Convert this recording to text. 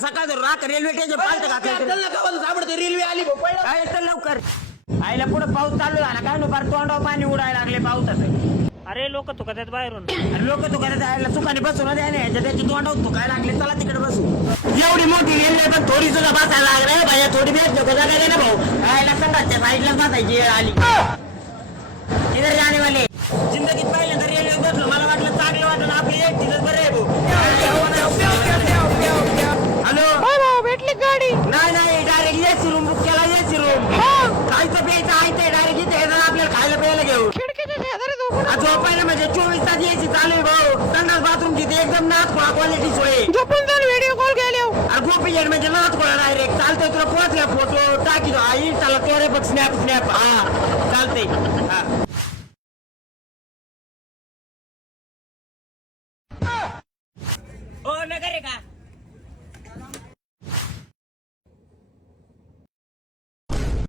सकाळ रात railway station पालत रेल्वे आली काय तर लवकर आईला पुढे पाऊस चालू झाला काय नो फार तोंडावर पाणी उडायला लागले पावसाचं. अरे लोक तुकतात बाहेरून. लोक तुकाने आईला चुकाने बसून द्या नाही त्याची तोंडावर तुकायला लागले. चला तिकडे बसू. एवढी मोठी रेल्वे पण थोडी सुद्धा बसायला लागले भाई थोडी बेस्ट नको जागा ना भाऊ. आईला संघाच्या साईडला बसायची वेळ आली. इधर जाणे वाले जिंदगीत पाहिलं तर रेल्वे बसलो मला वाटलं चांगलं वाटलं आपली एक तिथं बरं आहे हॅलो भेटली गाडी. नाही डायरेक्ट एसी रूम बुक केला. एसी रूम खायचं प्यायचं आहे ते डायरेक्ट इथे येणार आपल्याला खायला प्यायला घेऊ. खिडकीच्या शेजारी झोपून झोपायला म्हणजे 24 तास एसी चालू आहे भाऊ. संडास बाथरूम तिथे एकदम नाथ क्वालिटी सोय. झोपून जाऊन व्हिडिओ कॉल केले. अरे गोपी म्हणजे नाथ कोळा डायरेक्ट चालतंय. तुला पोहोचला फोटो टाकी इंस्टाला तोरे बघ स्नॅप हा चालतंय. हा